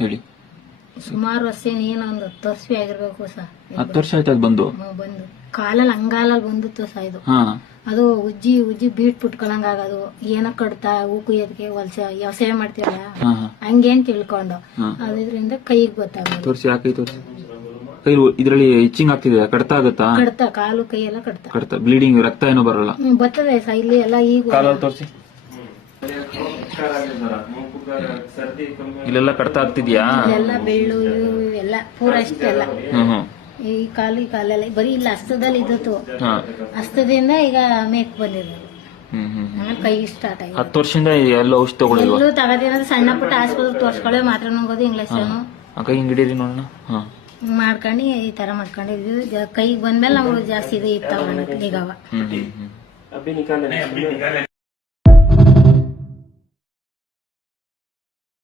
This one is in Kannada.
ಹೇಳಿ. ಸುಮಾರು ವರ್ಷ ಏನೋ ಒಂದು 10 ವರ್ಷ ಆಗಿರ್ಬೇಕು ಸರ್. 10 ವರ್ಷ ಆಯ್ತು ಅದು ಬಂದು. ಬಂದು ಕಾಲಲ್ಲಿ ಅಂಗಾಲಲ್ಲಿ ಬಂದಿತ್ತು ಸರ್ ಇದು. ಹಾ ಅದು ಉಜ್ಜಿ ಉಜ್ಜಿ ಬೀಟ್ ಪುಟ್ಕೊಳಂಗ ಆಗೋದು, ಏನೋ ಕಡ್ತಾ ಹೂ ಕುಯ್ಯೋದಕ್ಕೆ ವ್ಯವಸಾಯ ಮಾಡ್ತೀವಲ್ಲ ಹಂಗೇನ್ ತಿಳ್ಕೊಂಡು ಅದ್ರಿಂದ ಕೈಗೆ ಗೊತ್ತಾಗೋದು. ತೋರಿಸಿ ಆ ಕೈ ತೋರಿಸಿ. ಕೈ ಇದ್ರಲ್ಲಿ ಇಚ್ಚಿಂಗ್ ಆಗ್ತಿದೆ, ಕಡ್ತಾ ಆಗುತ್ತಾ? ಕಡ್ತಾ ಕಾಲು ಕೈ ಎಲ್ಲ ಕಡ್ತಾ ಬ್ಲೀಡಿಂಗ್, ರಕ್ತ ಏನೋ ಬರಲ್ಲ. ಬರ್ತದೆ ಸರ್ ಇಲ್ಲಿ ಎಲ್ಲ. ಈಗ ಕಾಲಲ್ಲಿ ತೋರಿಸಿ. ಇಲ್ಲೆಲ್ಲ ಕಡ್ತಾ ಆಗ್ತಿದ್ಯಾ? ಎಲ್ಲ ಬೆಳ್ಳು ಎಲ್ಲ ಪೂರ ಇಷ್ಟೆಲ್ಲ ಈ ಕಾಲೆಲ್ಲ ಬರೀ ಇಲ್ಲ ಹಸ್ತದಲ್ಲಿ ಇದ್ದತ್ತು. ಹಸ್ತದಿಂದ ಈಗ ಮೇಕ್ ಬಂದಿರೋದು. ಆಮೇಲೆ ಕೈ ಸ್ಟಾರ್ಟ್ ಆಗಿದೆ. 10 ವರ್ಷದಿಂದ ಎಲ್ಲ ಔಷಧ ತಗೊಳ್ಳಿಲ್ವಾ? ಎಲ್ಲೂ ತಗೋದಿಲ್ಲ. ಸಣ್ಣ ಪುಟ್ಟ ಆಸ್ಪತ್ರೆ ತೋರ್ಸ್ಕೊಳ್ಳೋ ಮಾತ್ರ ನುಂಗೋದು ಇಂಗ್ಲಿಷ್ ಕೈ ಹಿಂಗಿಡೀರಿ ನೋಡೋಣ. ಮಾಡ್ಕೊಂಡು ಈ ತರ ಮಾಡ್ಕೊಂಡಿದ್ವಿ. ಕೈಗೆ ಬಂದ್ಮೇಲೆ ನಾವು ಜಾಸ್ತಿ ಇದು ಇತ್ತು.